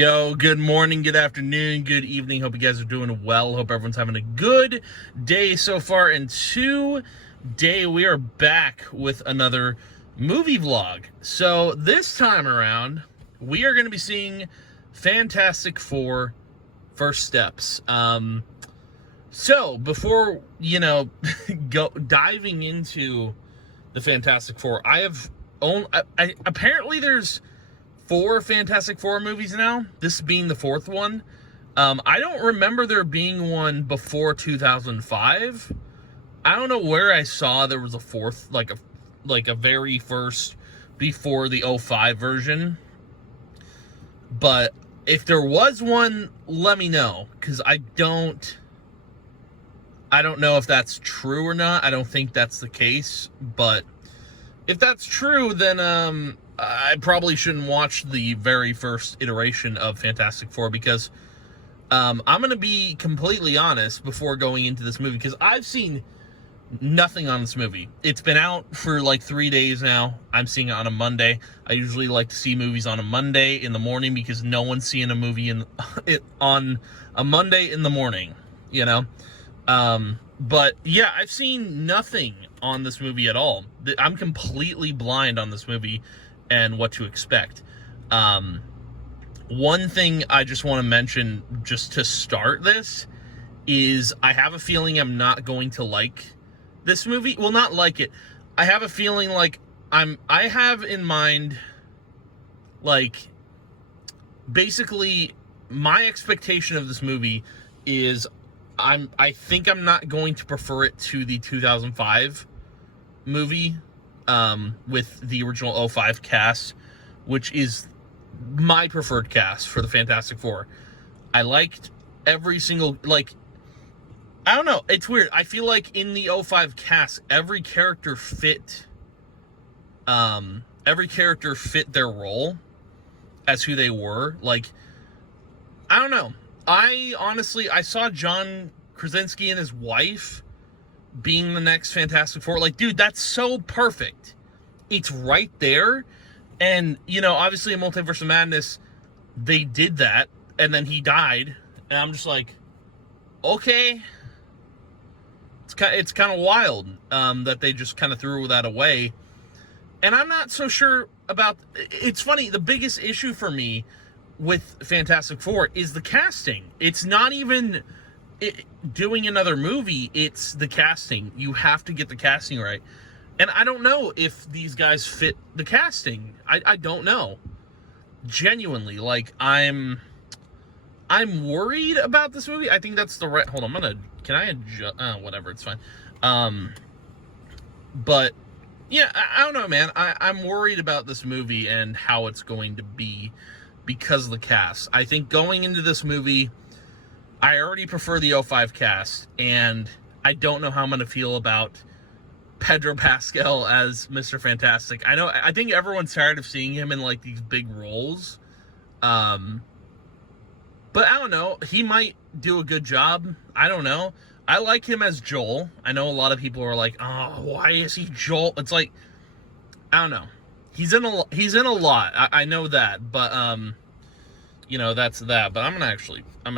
Yo, good morning, good afternoon, good evening. Hope you guys are doing well. Hope everyone's having a good day so far. And today we are back with another movie vlog. So this time around, we are going to be seeing Fantastic Four: First Steps. So before, diving into the Fantastic Four, apparently there's 4 Fantastic Four movies now, this being the 4th one. I don't remember there being one before 2005. I don't know where I saw there was a 4th, like a very first before the 05 version. But if there was one, let me know, because I don't know if that's true or not. I don't think that's the case, but if that's true, then I probably shouldn't watch the very first iteration of Fantastic Four, because I'm going to be completely honest before going into this movie, because I've seen nothing on this movie. It's been out for like 3 days now. I'm seeing it on a Monday. I usually like to see movies on a Monday in the morning, because no one's seeing a movie on a Monday in the morning, But yeah, I've seen nothing on this movie at all. I'm completely blind on this movie and what to expect. One thing I just want to mention just to start this is I have a feeling I'm not going to like this movie. Well, not like it. I have a feeling like I have in mind, like, basically my expectation of this movie is I think I'm not going to prefer it to the 2005 movie with the original 05 cast, which is my preferred cast for the Fantastic Four. I liked every single, I don't know, it's weird. I feel like in the 05 cast, every character fit their role as who they were. Like, I don't know. I saw John Krasinski and his wife being the next Fantastic Four. Like, dude, that's so perfect. It's right there. And, obviously in Multiverse of Madness, they did that, and then he died. And I'm just like, okay. It's kind of wild that they just kind of threw that away. And I'm not so sure about... It's funny, the biggest issue for me with Fantastic Four is the casting. It's not even doing another movie, it's the casting. You have to get the casting right. And I don't know if these guys fit the casting. I don't know. Genuinely, I'm worried about this movie. I think that's the right... Hold on, can I adjust? Whatever, it's fine. But, yeah, I don't know, man. I'm worried about this movie and how it's going to be, because of the cast. I think going into this movie, I already prefer the 05 cast, and I don't know how I'm going to feel about Pedro Pascal as Mr. Fantastic. I think everyone's tired of seeing him in, these big roles. But I don't know. He might do a good job. I don't know. I like him as Joel. I know a lot of people are like, oh, why is he Joel? It's like, I don't know. He's in a lot. I know that, but that's that. But I'm gonna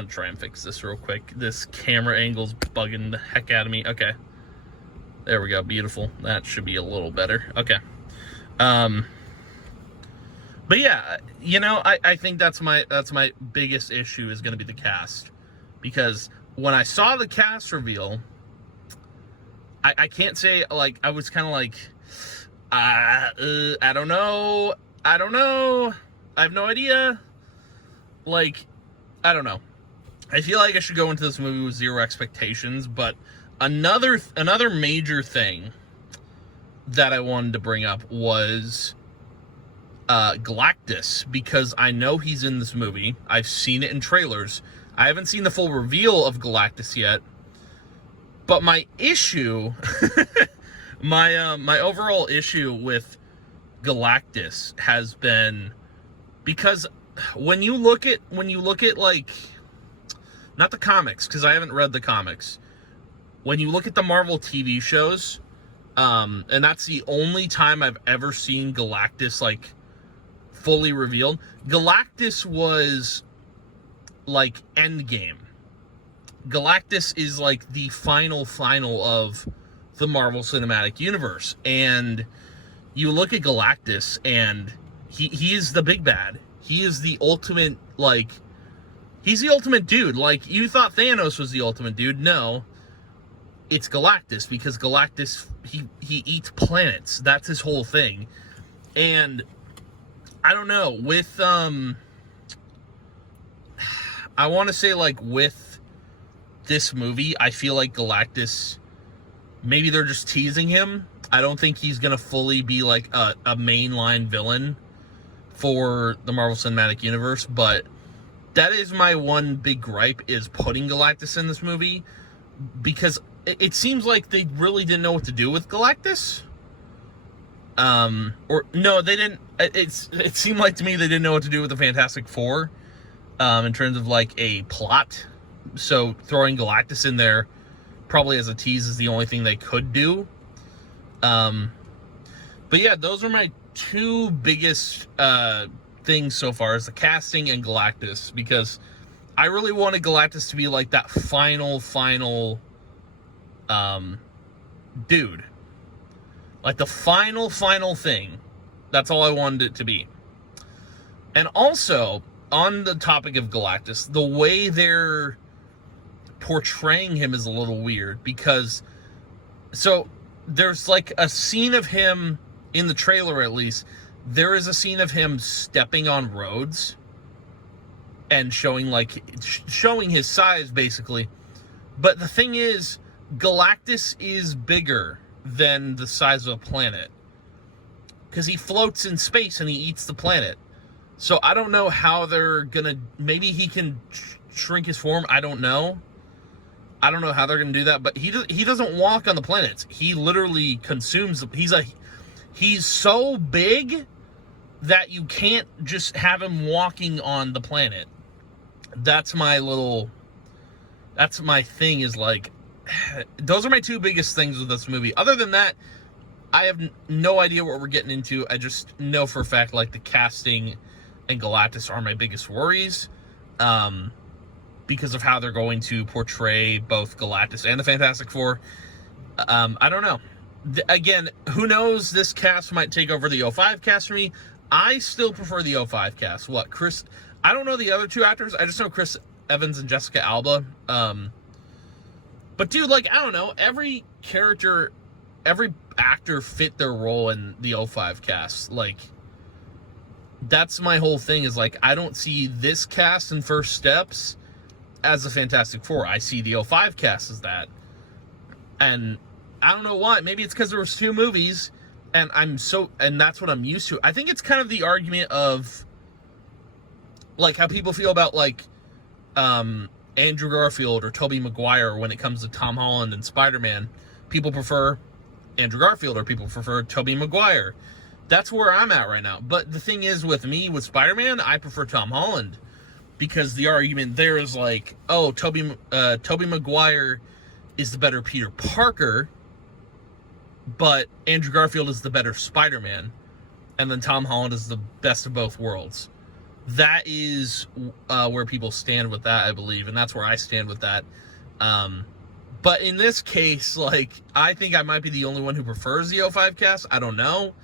try and fix this real quick. This camera angle's bugging the heck out of me. Okay, there we go. Beautiful. That should be a little better. Okay. But yeah, I think that's my biggest issue is gonna be the cast, because when I saw the cast reveal, I can't say, I was kind of like, I don't know. I have no idea. I don't know. I feel like I should go into this movie with zero expectations, but another major thing that I wanted to bring up was Galactus, because I know he's in this movie. I've seen it in trailers. I haven't seen the full reveal of Galactus yet, but my issue... My overall issue with Galactus has been, because when you look at not the comics, because I haven't read the comics, when you look at the Marvel TV shows, and that's the only time I've ever seen Galactus fully revealed. Galactus was like Endgame. Galactus is like the final of the Marvel Cinematic Universe, and you look at Galactus, and he is the big bad. He is the ultimate, like, he's the ultimate dude. Like, you thought Thanos was the ultimate dude. No, it's Galactus, because Galactus, he eats planets. That's his whole thing. And I don't know, with I want to say, like, with this movie, I feel like Galactus, maybe they're just teasing him. I don't think he's gonna fully be like a mainline villain for the Marvel Cinematic Universe, but that is my one big gripe, is putting Galactus in this movie, because it seems like they really didn't know what to do with Galactus. Or no, they didn't. It seemed like to me they didn't know what to do with the Fantastic Four, in terms of like a plot. So throwing Galactus in there, probably as a tease, is the only thing they could do. But yeah, those are my two biggest things so far, is the casting and Galactus, because I really wanted Galactus to be like that final dude. Like the final thing. That's all I wanted it to be. And also, on the topic of Galactus, the way they're portraying him is a little weird, because so there's like a scene of him in the trailer, at least there is a scene of him stepping on roads and showing his size, basically. But the thing is, Galactus is bigger than the size of a planet, because he floats in space and he eats the planet. So I don't know how they're gonna, maybe he can shrink his form, I don't know how they're gonna do that, but he doesn't walk on the planets. He literally consumes. He's so big that you can't just have him walking on the planet. That's my thing, is like, those are my two biggest things with this movie. Other than that, I have no idea what we're getting into. I just know for a fact, like, the casting and Galactus are my biggest worries. Because of how they're going to portray both Galactus and the Fantastic Four. I don't know. Again, who knows? This cast might take over the 05 cast for me. I still prefer the 05 cast. Chris? I don't know the other two actors. I just know Chris Evans and Jessica Alba. But dude, like, I don't know. Every character, every actor fit their role in the 05 cast. Like, that's my whole thing, is like, I don't see this cast in First Steps as the Fantastic Four. I see the 05 cast as that. And I don't know why. Maybe it's because there was two movies, and that's what I'm used to. I think it's kind of the argument of, like, how people feel about, like, Andrew Garfield or Tobey Maguire when it comes to Tom Holland and Spider-Man. People prefer Andrew Garfield, or people prefer Tobey Maguire. That's where I'm at right now. But the thing is, with me, with Spider-Man, I prefer Tom Holland. Because the argument there is like, oh, Tobey Maguire is the better Peter Parker, but Andrew Garfield is the better Spider-Man, and then Tom Holland is the best of both worlds. That is where people stand with that, I believe, and that's where I stand with that. But in this case, like, I think I might be the only one who prefers the 05 cast. I don't know.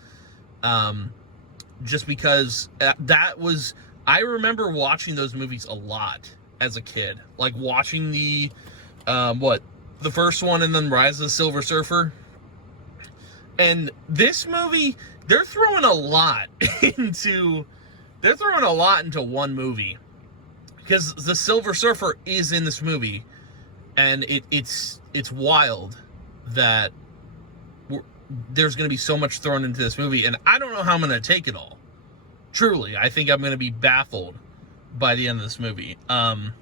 Just because I remember watching those movies a lot as a kid. Like, watching the first one, and then Rise of the Silver Surfer. And this movie, they're throwing a lot into one movie. Because the Silver Surfer is in this movie. And it's wild that there's going to be so much thrown into this movie. And I don't know how I'm going to take it all. Truly, I think I'm going to be baffled by the end of this movie. And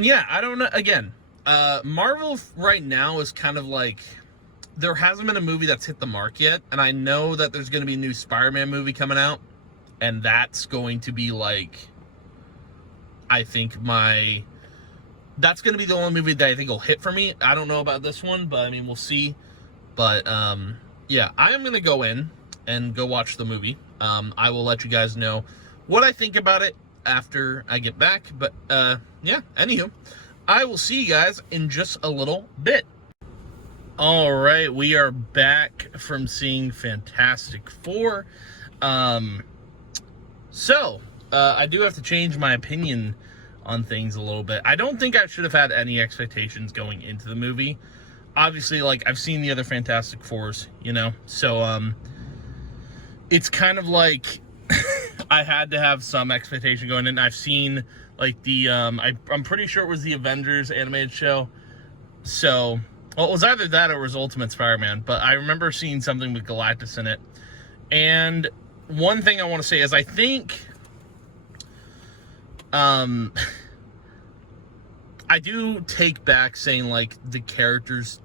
yeah, I don't know. Again, Marvel right now is kind of like, there hasn't been a movie that's hit the mark yet. And I know that there's going to be a new Spider-Man movie coming out. And that's going to be like, I think that's going to be the only movie that I think will hit for me. I don't know about this one, but I mean, we'll see. But yeah, I am going to go in and go watch the movie. I will let you guys know what I think about it. after I get back. But yeah, anywho, I will see you guys in just a little bit. All right, we are back from seeing Fantastic Four. So I do have to change my opinion on things a little bit. I don't think I should have had any expectations going into the movie. Obviously, like, I've seen the other Fantastic Fours, you know, so it's kind of like I had to have some expectation going in. I've seen, like, the I'm pretty sure it was the Avengers animated show. So, well, it was either that or it was Ultimate Spider-Man, but I remember seeing something with Galactus in it. And one thing I want to say is I think I do take back saying, like, the characters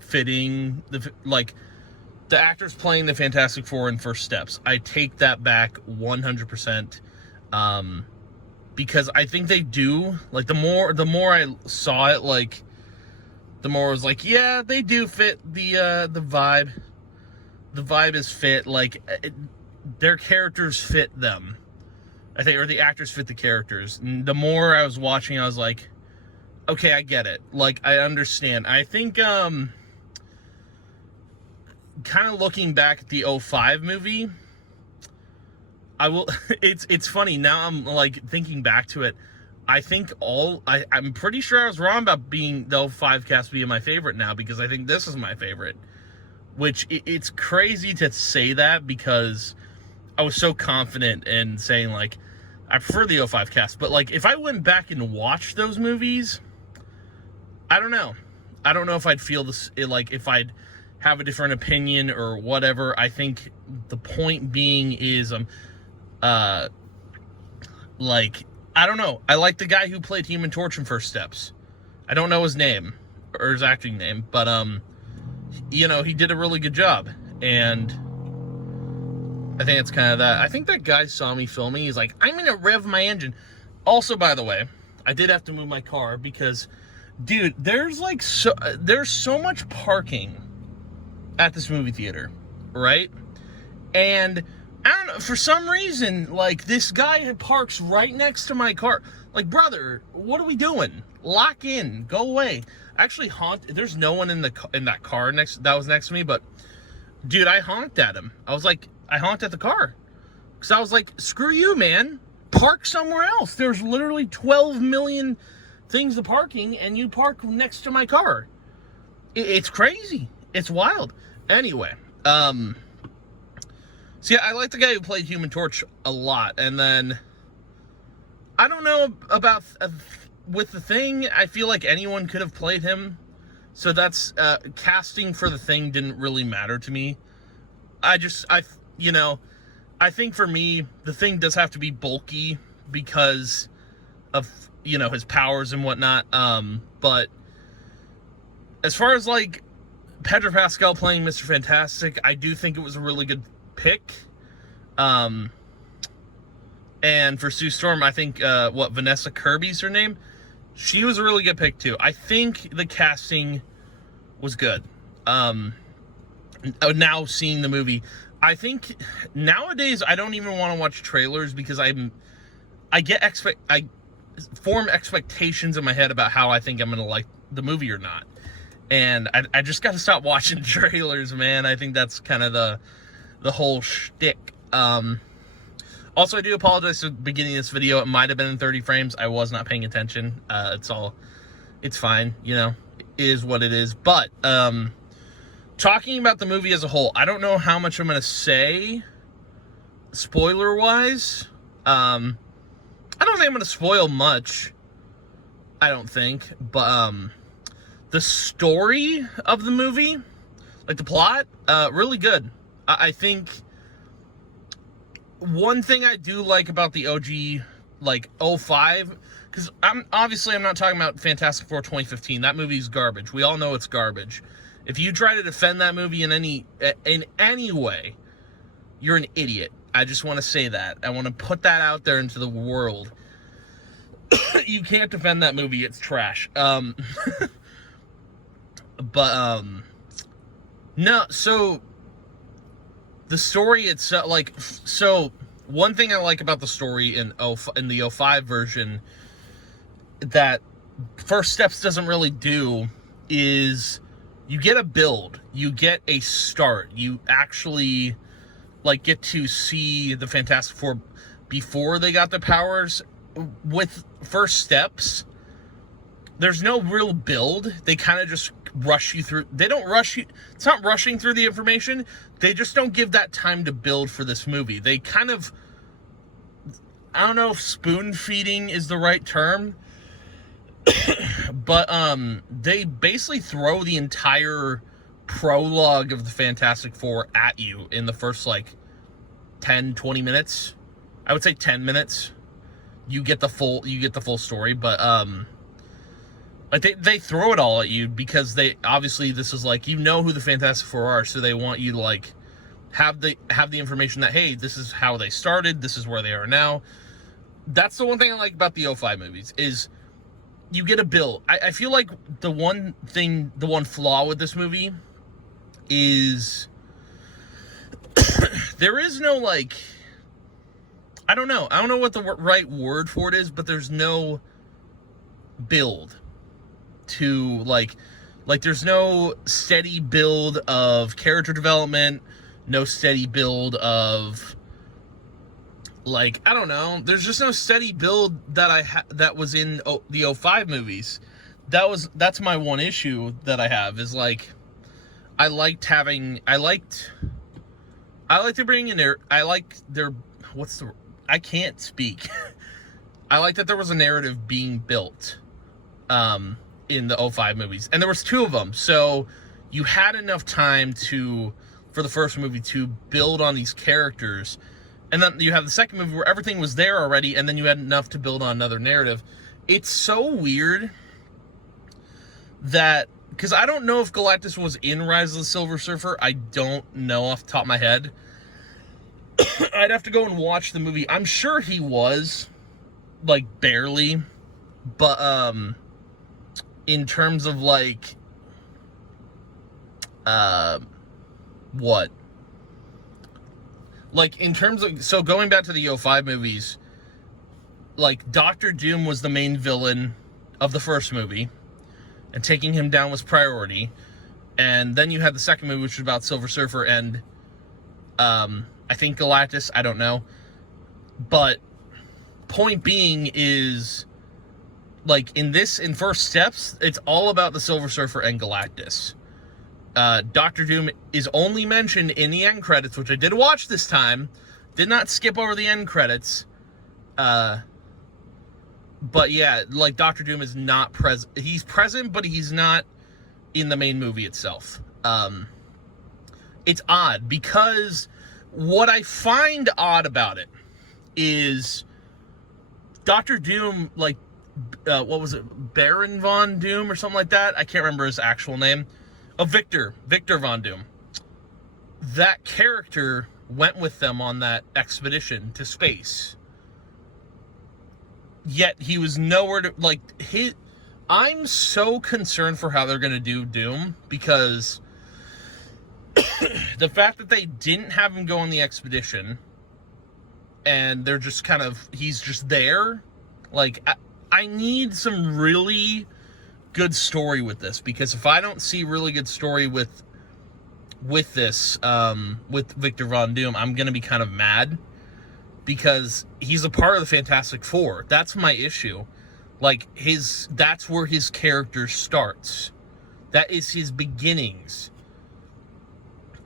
fitting, the actors playing the Fantastic Four in First Steps. I take that back 100%, because I think they do, like, the more I saw it, like, the more I was like, yeah, they do fit the vibe. The vibe is fit, like, their characters fit them, I think, or the actors fit the characters. And the more I was watching, I was like, okay, I get it. Like, I understand. I think, kind of looking back at the 05 movie, I will, it's funny, now I'm, like, thinking back to it, I think I'm pretty sure I was wrong about being the 05 cast being my favorite now, because I think this is my favorite, which, it's crazy to say that, because I was so confident in saying, like, I prefer the 05 cast, but, like, if I went back and watched those movies, I don't know. I don't know if I'd feel this, like, if I'd have a different opinion or whatever. I think the point being is, like, I don't know. I like the guy who played Human Torch in First Steps. I don't know his name, or his acting name, but, you know, he did a really good job, and I think it's kind of that. I think that guy saw me filming. He's like, I'm gonna rev my engine. Also, by the way, I did have to move my car because, dude, there's so much parking at this movie theater, right? And I don't know, for some reason, like, this guy parks right next to my car. Like, brother, what are we doing? Lock in, go away. Actually, there's no one in that car that was next to me, but, dude, I honked at him. I honked at the car, because I was like, screw you, man. Park somewhere else. There's literally 12 million things to parking, and you park next to my car. It's crazy. It's wild. Anyway, so yeah, I like the guy who played Human Torch a lot, and then, I don't know about, with The Thing, I feel like anyone could have played him, so that's, casting for The Thing didn't really matter to me. You know, I think for me, The Thing does have to be bulky because of, you know, his powers and whatnot. But as far as, like, Pedro Pascal playing Mr. Fantastic, I do think it was a really good pick. And for Sue Storm, I think, Vanessa Kirby's her name? She was a really good pick, too. I think the casting was good. Now seeing the movie, I think nowadays I don't even want to watch trailers, because I form expectations in my head about how I think I'm gonna like the movie or not, and I just got to stop watching trailers, man. I think that's kind of the whole shtick. Also, I do apologize for the beginning of this video. It might have been in 30 frames. I was not paying attention. It's fine, you know, it is what it is. But talking about the movie as a whole, I don't know how much I'm going to say, spoiler-wise. I don't think I'm going to spoil much, I don't think. But the story of the movie, like the plot, really good. I think one thing I do like about the OG, like, 05, because I'm not talking about Fantastic Four 2015. That movie's garbage. We all know it's garbage. If you try to defend that movie in any way, you're an idiot. I just want to say that. I want to put that out there into the world. You can't defend that movie. It's trash. No, so the story itself, like, so one thing I like about the story in the '05 version that First Steps doesn't really do is you get a build, you get a start, you actually like get to see the Fantastic Four before they got the powers. With First Steps, there's no real build. They kind of just rush you through. They don't rush you. It's not rushing through the information. They just don't give that time to build for this movie. They kind of, I don't know if spoon feeding is the right term, but they basically throw the entire prologue of the Fantastic Four at you in the first like 10-20 minutes. I would say 10 minutes. You get the full story, but like they throw it all at you because they obviously, this is like, you know who the Fantastic Four are, so they want you to like have the information that, hey, this is how they started, this is where they are now. That's the one thing I like about the '05 movies is you get a build. I feel like the one flaw with this movie is there is no like, I don't know what the right word for it is, but there's no build to like there's no steady build of character development, no steady build of like, I don't know, there's just no steady build that that was in the '05 movies. That's my one issue that I have is like, I liked to bring in there, I can't speak. I like that there was a narrative being built in the '05 movies. And there was 2 of them. So you had enough time for the first movie to build on these characters. And then you have the second movie where everything was there already, and then you had enough to build on another narrative. It's so weird that, because I don't know if Galactus was in Rise of the Silver Surfer. I don't know off the top of my head. I'd have to go and watch the movie. I'm sure he was, like, barely. But, in terms of, like, what? Like, in terms of, so going back to the '05 movies, like, Doctor Doom was the main villain of the first movie, and taking him down was priority. And then you had the second movie, which was about Silver Surfer and, I think Galactus, I don't know. But, point being is, like, in First Steps, it's all about the Silver Surfer and Galactus. Doctor Doom is only mentioned in the end credits, which I did watch this time. Did not skip over the end credits. But yeah, like, Doctor Doom is not present. He's present, but he's not in the main movie itself. It's odd, because what I find odd about it is Doctor Doom, like, what was it? Baron Von Doom or something like that? I can't remember his actual name. Oh, Victor Von Doom. That character went with them on that expedition to space. Yet he was nowhere to, like, I'm so concerned for how they're going to do Doom, because the fact that they didn't have him go on the expedition and they're just kind of, he's just there. Like, I need some really good story with this, because if I don't see really good story with this, with Victor Von Doom, I'm gonna be kind of mad, because he's a part of the Fantastic Four. That's my issue. Like, that's where his character starts. That is his beginnings.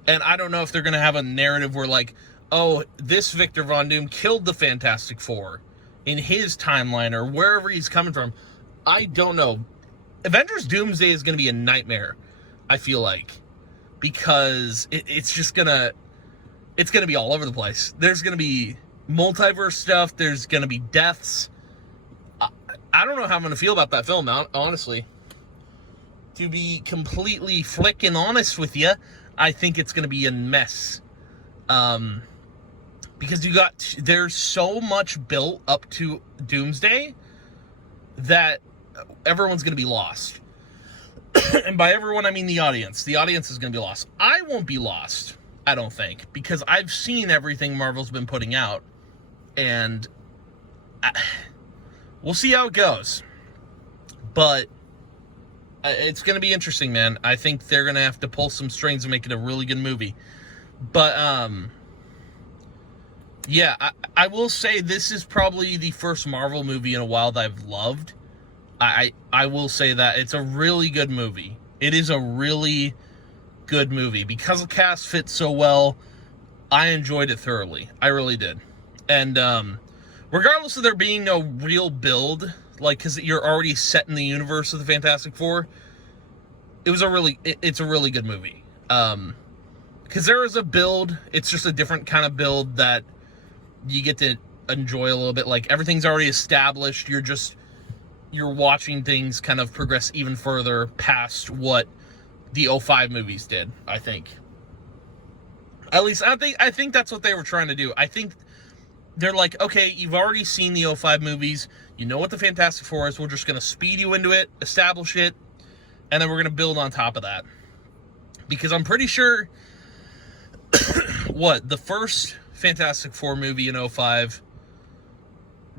And I don't know if they're gonna have a narrative where, like, oh, this Victor Von Doom killed the Fantastic Four in his timeline, or wherever he's coming from. I don't know. Avengers Doomsday is going to be a nightmare, I feel like, because it's just going to be all over the place. There's going to be multiverse stuff. There's going to be deaths. I don't know how I'm going to feel about that film, honestly. To be completely flicking honest with you, I think it's going to be a mess. Because there's so much built up to Doomsday that everyone's going to be lost. And by everyone, I mean the audience. The audience is going to be lost. I won't be lost, I don't think, because I've seen everything Marvel's been putting out. and we'll see how it goes. But it's going to be interesting, man. I think they're going to have to pull some strings and make it a really good movie. But, yeah, I will say this is probably the first Marvel movie in a while that I've loved. I will say that. It's a really good movie. It is a really good movie. Because the cast fits so well, I enjoyed it thoroughly. I really did. And, regardless of there being no real build, like, because you're already set in the universe of the Fantastic Four, it's a really good movie. Because there is a build, it's just a different kind of build that you get to enjoy a little bit. Like, everything's already established, you're watching things kind of progress even further past what the 05 movies did, I think. At least, I think that's what they were trying to do. I think they're like, okay, you've already seen the 05 movies, you know what the Fantastic Four is, we're just going to speed you into it, establish it, and then we're going to build on top of that. Because I'm pretty sure, the first Fantastic Four movie in 05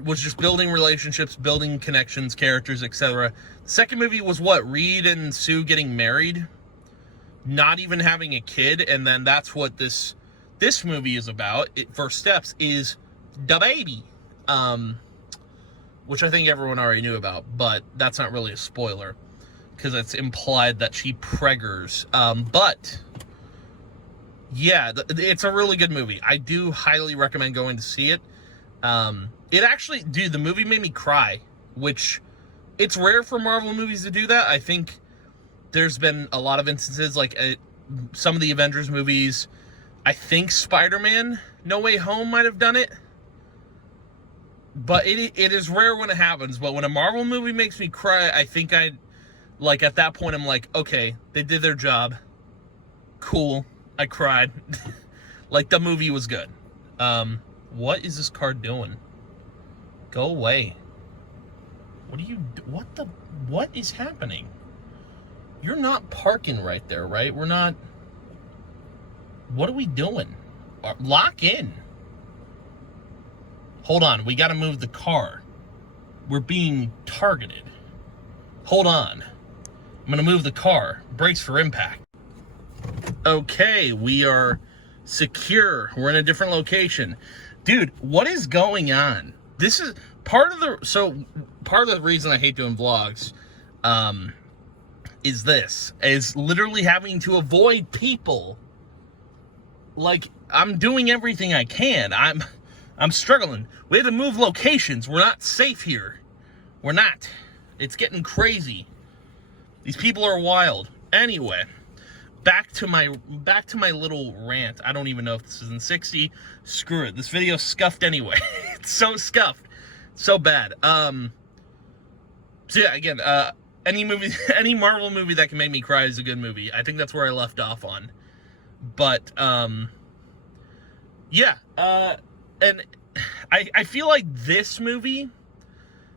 was just building relationships, building connections, characters, etc. The second movie was Reed and Sue getting married, not even having a kid, and then that's what this movie is about. First Steps is the baby, which I think everyone already knew about, but that's not really a spoiler because it's implied that she preggers. But yeah, it's a really good movie. I do highly recommend going to see it. It actually, dude, the movie made me cry, which it's rare for Marvel movies to do that. I think there's been a lot of instances, like some of the Avengers movies. I think Spider-Man No Way Home might have done it. But it is rare when it happens. But when a Marvel movie makes me cry, I think at that point, I'm like, okay, they did their job. Cool. I cried. Like, the movie was good. What is this car doing? Go away. What is happening? You're not parking right there, right? We're not. What are we doing? Lock in. Hold on, we gotta move the car. We're being targeted. Hold on. I'm gonna move the car. Brace for impact. Okay, we are secure. We're in a different location. Dude, what is going on? This is part of the reason I hate doing vlogs, is literally having to avoid people. Like, I'm doing everything I can. I'm struggling. We had to move locations. We're not safe here. We're not. It's getting crazy. These people are wild. Anyway, back to my little rant. I don't even know if this is in 60. Screw it. This video's scuffed anyway. It's so scuffed. So bad. So yeah, again, any Marvel movie that can make me cry is a good movie. I think that's where I left off on. But yeah, and I feel like this movie,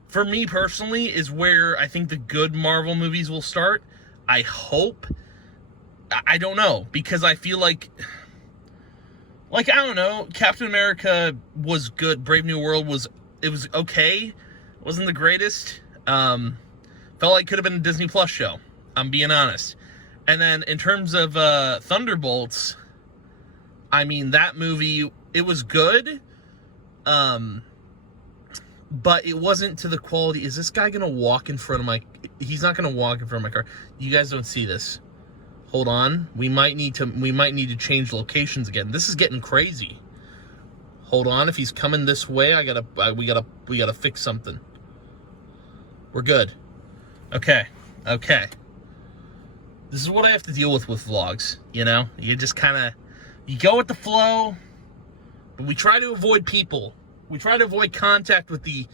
for me personally, is where I think the good Marvel movies will start. I hope. I don't know, because I feel like I don't know, Captain America was good. Brave New World was okay. It wasn't the greatest. Felt like it could have been a Disney Plus show. I'm being honest. And then in terms of Thunderbolts, I mean, that movie, it was good. But it wasn't to the quality. Is this guy gonna walk in front of my? He's not gonna walk in front of my car. You guys don't see this. Hold on. We might need to change locations again. This is getting crazy. Hold on. If he's coming this way, we gotta fix something. We're good. Okay. This is what I have to deal with vlogs, you know? You just you go with the flow, but we try to avoid people. We try to avoid contact with the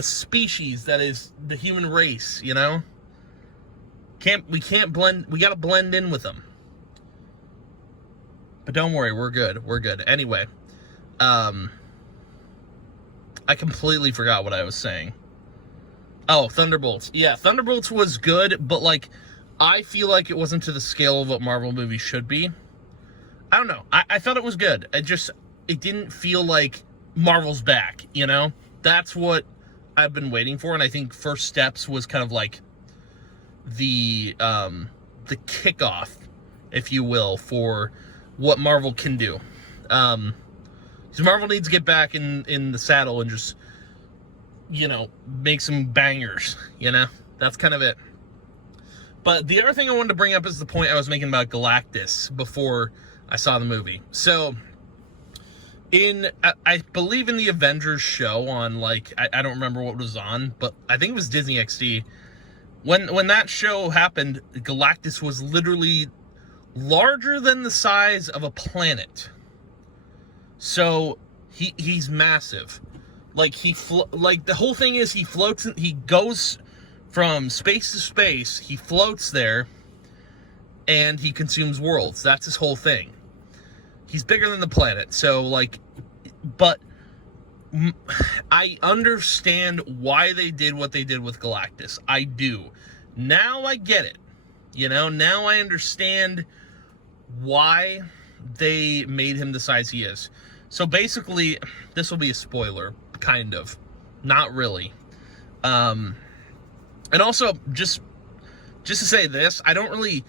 species that is the human race, you know? We gotta blend in with them. But don't worry, we're good. Anyway, I completely forgot what I was saying. Oh, Thunderbolts. Yeah, Thunderbolts was good, but I feel like it wasn't to the scale of what Marvel movies should be. I don't know. I thought it was good. It didn't feel like Marvel's back, you know? That's what I've been waiting for, and I think First Steps was kind of like the kickoff, if you will, for what Marvel can do. So Marvel needs to get back in the saddle and just, you know, make some bangers, you know? That's kind of it. But the other thing I wanted to bring up is the point I was making about Galactus before I saw the movie. So, I believe in the Avengers show on, like, I don't remember what was on, but I think it was Disney XD. When that show happened, Galactus was literally larger than the size of a planet. So he's massive. Like like the whole thing is he floats. He goes from space to space. He floats there, and he consumes worlds. That's his whole thing. He's bigger than the planet. So like, but I understand why they did what they did with Galactus. I do. Now I get it. You know, now I understand why they made him the size he is. So basically, this will be a spoiler, kind of. Not really. And also, just to say this, I kind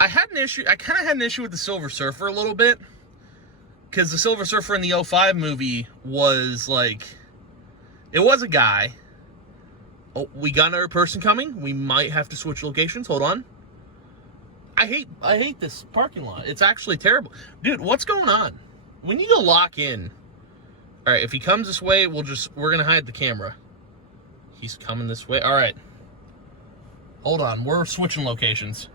of had an issue with the Silver Surfer a little bit. Because the Silver Surfer in the 2005 movie was like, it was a guy. Oh, we got another person coming. We might have to switch locations. Hold on. I hate this parking lot. It's actually terrible. Dude, what's going on? We need to lock in. All right, if he comes this way, we're going to hide the camera. He's coming this way. All right. Hold on. We're switching locations.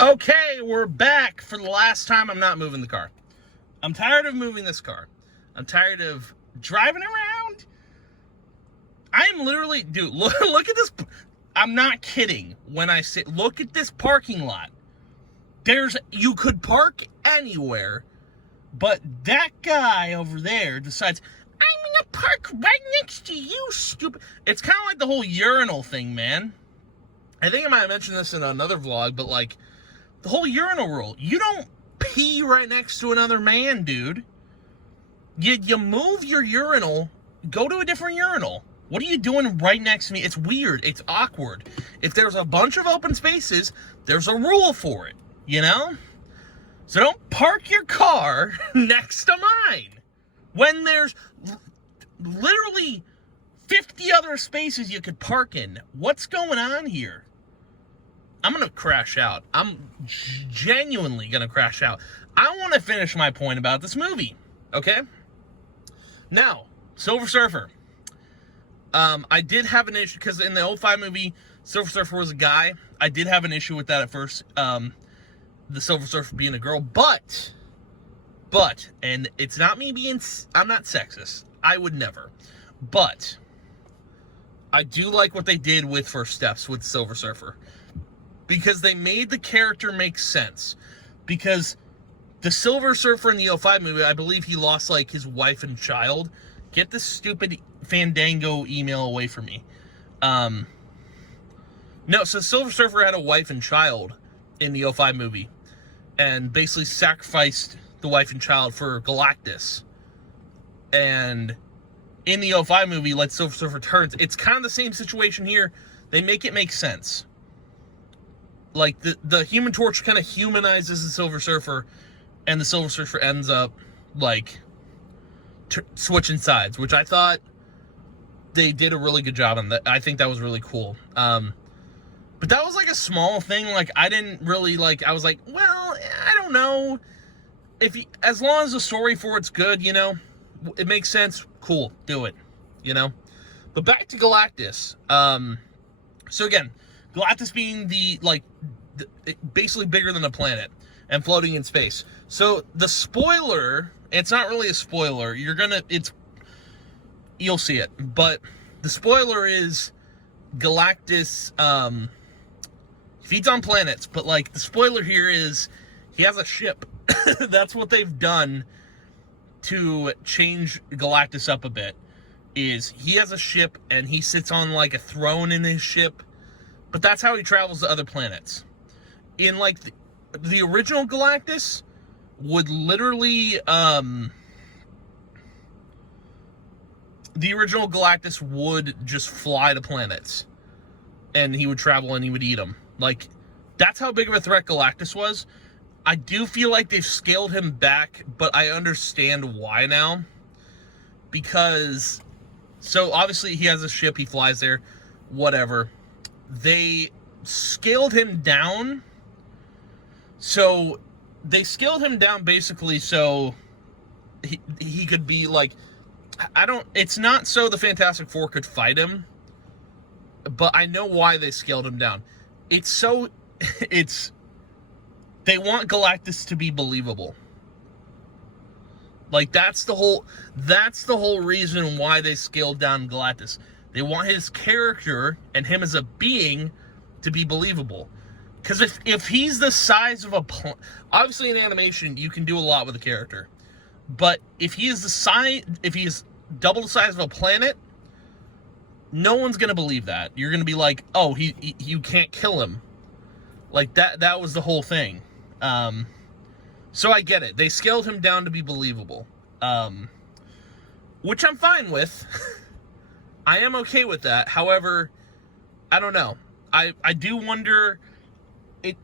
Okay, we're back for the last time. I'm not moving the car. I'm tired of moving this car. I'm tired of driving around. I'm literally, dude, look at this. I'm not kidding when I say, look at this parking lot. You could park anywhere, but that guy over there decides, I'm gonna park right next to you, stupid. It's kind of like the whole urinal thing, man. I think I might have mentioned this in another vlog, but like, the whole urinal rule. You don't pee right next to another man, dude. You move your urinal, go to a different urinal. What are you doing right next to me? It's weird. It's awkward. If there's a bunch of open spaces, there's a rule for it, you know? So don't park your car next to mine when there's literally 50 other spaces you could park in. What's going on here? I'm going to crash out. I'm genuinely going to crash out. I want to finish my point about this movie, okay? Now, Silver Surfer. I did have an issue, because in the 2005 movie, Silver Surfer was a guy. I did have an issue with that at first, the Silver Surfer being a girl, but, and it's not me being, I'm not sexist. I would never. But, I do like what they did with First Steps with Silver Surfer. Because they made the character make sense. Because the Silver Surfer in the 2005 movie, I believe he lost, like, his wife and child. Get this stupid Fandango email away from me. No, so Silver Surfer had a wife and child in the 2005 movie. And basically sacrificed the wife and child for Galactus. And in the 2005 movie, like Silver Surfer returns, it's kind of the same situation here. They make it make sense. Like, the Human Torch kind of humanizes the Silver Surfer, and the Silver Surfer ends up, like, switching sides, which I thought they did a really good job on that. I think that was really cool. But that was, like, a small thing. Like, I didn't really, like, I was like, well, I don't know. As long as the story for it's good, you know, it makes sense, cool, do it, you know? But back to Galactus. So again, Galactus being basically bigger than a planet and floating in space. So the spoiler, it's not really a spoiler. You'll see it. But the spoiler is Galactus feeds on planets. But like the spoiler here is he has a ship. That's what they've done to change Galactus up a bit. Is he has a ship and he sits on like a throne in his ship. But that's how he travels to other planets. In, like, the original Galactus would literally, the original Galactus would just fly to planets, and he would travel and he would eat them. Like, that's how big of a threat Galactus was. I do feel like they've scaled him back, but I understand why now. Because, so obviously he has a ship, he flies there, whatever. They scaled him down. So, they scaled him down basically so he could be like, it's not so the Fantastic Four could fight him, but I know why they scaled him down. They want Galactus to be believable. Like, that's the whole reason why they scaled down Galactus. They want his character and him as a being to be believable. Because if he's the size of obviously in animation you can do a lot with a character, but if he is double the size of a planet, no one's gonna believe that. You're gonna be like, oh, you can't kill him. Like, that was the whole thing. So I get it. They scaled him down to be believable, which I'm fine with. I am okay with that. However, I don't know. I do wonder. It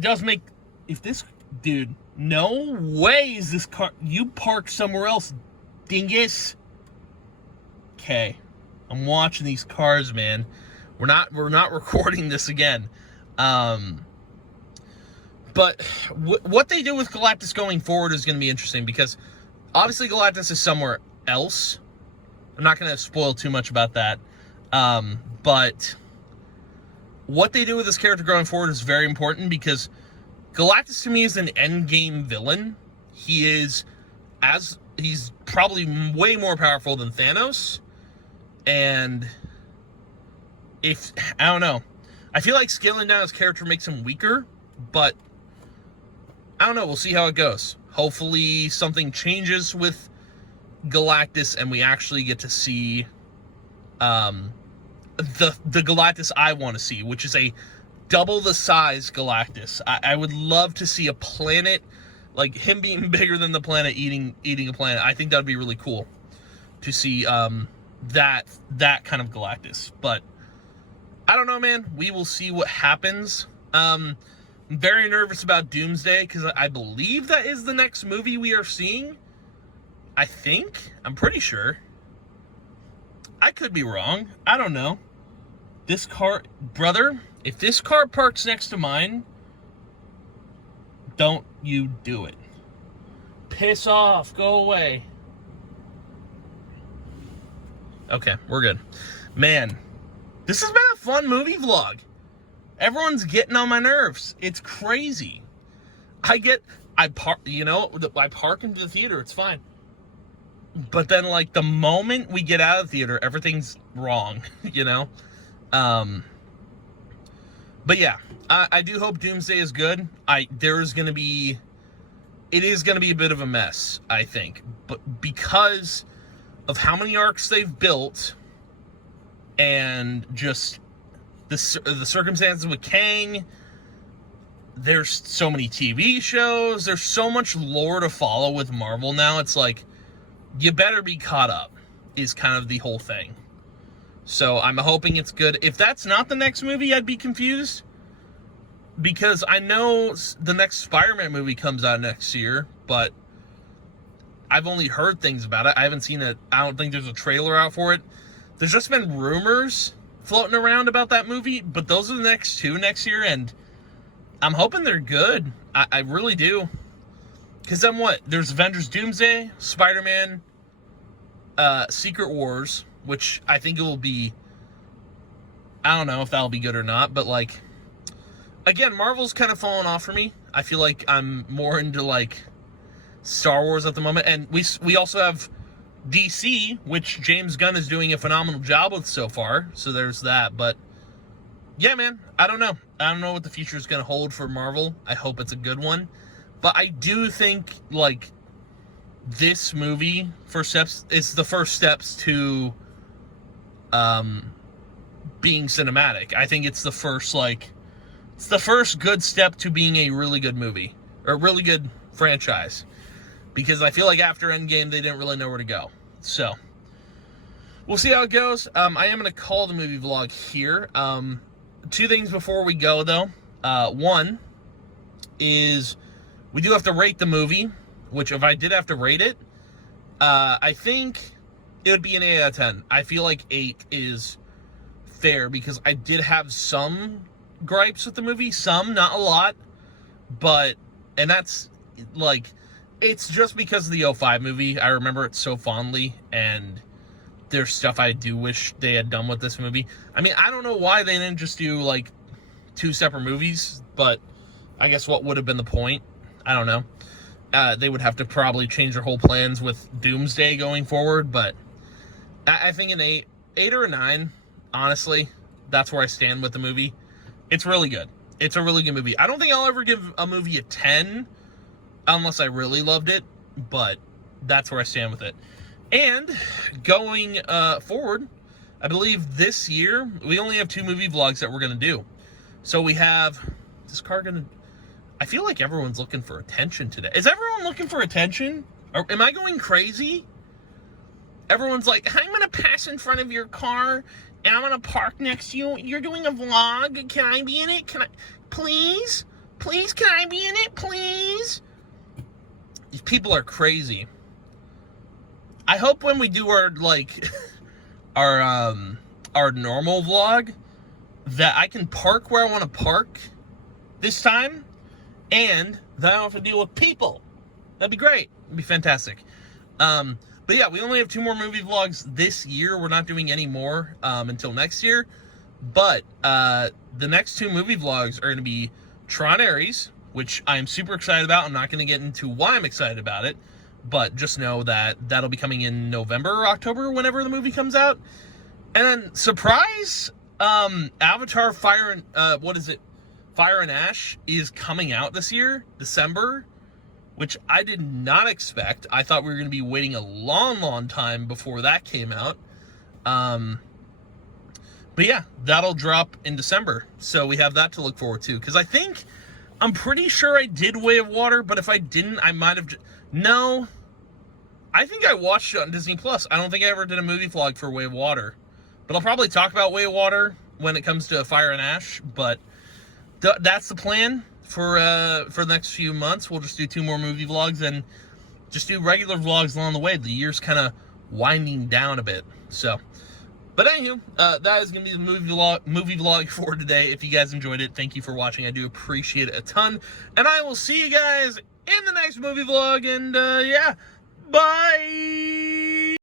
does make, if this dude, no way is this car, you park somewhere else, dingus. Okay, I'm watching these cars, man. We're not recording this again. But what they do with Galactus going forward is going to be interesting, because obviously Galactus is somewhere else. I'm not going to spoil too much about that. But what they do with this character going forward is very important, because Galactus to me is an endgame villain. He's probably way more powerful than Thanos. And I don't know. I feel like scaling down his character makes him weaker, but I don't know. We'll see how it goes. Hopefully something changes with Galactus and we actually get to see the Galactus I want to see, which is a double the size Galactus. I would love to see a planet, like him being bigger than the planet, eating a planet. I think that would be really cool to see that kind of Galactus. But I don't know, man. We will see what happens. I'm very nervous about Doomsday, because I believe that is the next movie we are seeing. I think. I'm pretty sure. I could be wrong. I don't know. This car, brother, if this car parks next to mine, don't you do it. Piss off. Go away. Okay, we're good. Man, this has been a fun movie vlog. Everyone's getting on my nerves. It's crazy. I park into the theater. It's fine. But then, like, the moment we get out of the theater, everything's wrong, you know? But yeah, I do hope Doomsday is good. It is going to be a bit of a mess, I think. But because of how many arcs they've built, and just the circumstances with Kang, there's so many TV shows, there's so much lore to follow with Marvel now. It's like, you better be caught up, is kind of the whole thing. So I'm hoping it's good. If that's not the next movie, I'd be confused, because I know the next Spider-Man movie comes out next year, but I've only heard things about it. I haven't seen it. I don't think there's a trailer out for it. There's just been rumors floating around about that movie, but those are the next two next year, and I'm hoping they're good. I really do. Because then what? There's Avengers Doomsday, Spider-Man, Secret Wars, which I think it will be, I don't know if that'll be good or not, but like, again, Marvel's kind of fallen off for me. I feel like I'm more into like Star Wars at the moment, and we also have DC, which James Gunn is doing a phenomenal job with so far, so there's that. But yeah, man, I don't know what the future is going to hold for Marvel. I hope it's a good one, but I do think like this movie is the first steps to being cinematic. I think it's the first good step to being a really good movie, or a really good franchise, because I feel like after Endgame they didn't really know where to go. So, we'll see how it goes. I am going to call the movie vlog here. Two things before we go, though. One is we do have to rate the movie, which if I did have to rate it, I think it would be an 8 out of 10. I feel like 8 is fair because I did have some gripes with the movie. Some, not a lot. And that's, like, it's just because of the 05 movie. I remember it so fondly, and there's stuff I do wish they had done with this movie. I mean, I don't know why they didn't just do, like, 2 separate movies, but I guess what would have been the point? I don't know. They would have to probably change their whole plans with Doomsday going forward, but I think an 8 or a 9, honestly, that's where I stand with the movie. It's really good. It's a really good movie. I don't think I'll ever give a movie a 10 unless I really loved it, but that's where I stand with it. And going forward, I believe this year, we only have 2 movie vlogs that we're going to do. So we have, this car going to, I feel like everyone's looking for attention today. Is everyone looking for attention? Or am I going crazy? Everyone's like, I'm going to pass in front of your car, and I'm going to park next to you. You're doing a vlog. Can I be in it? Can I, please? Please, can I be in it? Please? These people are crazy. I hope when we do our, like, our normal vlog, that I can park where I want to park this time, and that I don't have to deal with people. That'd be great. It'd be fantastic. But yeah, we only have 2 more movie vlogs this year. We're not doing any more until next year. But the next 2 movie vlogs are going to be Tron Ares, which I'm super excited about. I'm not going to get into why I'm excited about it, but just know that that'll be coming in November or October, whenever the movie comes out. And then, surprise, Avatar Fire and Ash is coming out this year, December, which I did not expect. I thought we were going to be waiting a long, long time before that came out. But yeah, that'll drop in December. So we have that to look forward to. Because I'm pretty sure I did Way of Water, but if I didn't, I might have... No. I think I watched it on Disney+. I don't think I ever did a movie vlog for Way of Water. But I'll probably talk about Way of Water when it comes to Fire and Ash. But that's the plan for the next few months. We'll just do 2 more movie vlogs and just do regular vlogs along the way. The year's kind of winding down a bit. So... But anywho, that is going to be the movie vlog for today. If you guys enjoyed it, thank you for watching. I do appreciate it a ton. And I will see you guys in the next movie vlog. And yeah, bye!